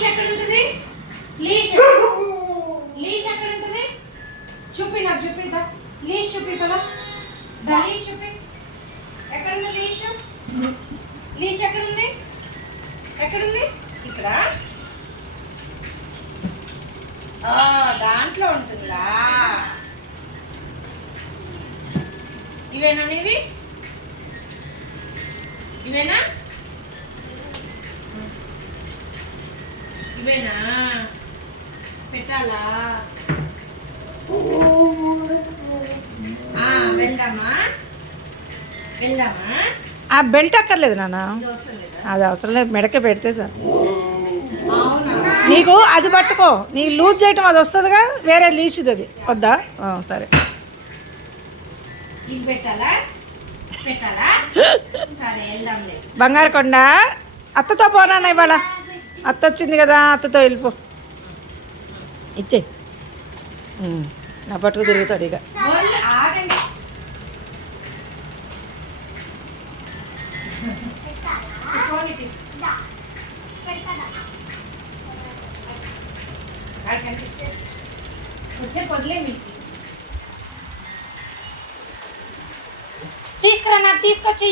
లీష్ ఎక్కడ ఉంటుంది? లీష్ లీష్ ఎక్కడ ఉంటుంది? చూపి నాకు చూపిద్దా. లీష్ చూపి పద. దా లీష్ చూపి. ఎక్కడ ఉంది లీష్? లీష్ ఎక్కడ ఉంది? ఎక్కడుంది? ఇక్కడ. దాంట్లో ఉంటుందా? ఇవేనా నీవి? ఇవేనా? ఇవేనా? పెట్టాలా? వెళ్దామా? వెళ్దామా? ఆ బెల్ట్ అక్కర్లేదు నాన్న, అది అవసరం లేదు, మెడకే పెడితే సార్. నీకు అది పట్టుకో, నీ లూజ్ చేయటం అది వస్తుందిగా, వేరే లీషుది అది వద్దా? సరే. ఇది పెట్టాలా? పెట్టాలా? సరే వెళ్దాంలే. బంగారకొండ అత్తతో పోనా ఇవాళ, అత్త వచ్చింది కదా, అత్తతో వెళ్ళిపో. ఇచ్చే నా పట్టుకు తిరుగుతాడు ఇక. ఆగండి. వచ్చే పొద్దులే మీకు తీసుకురా, నాకు తీసుకొచ్చి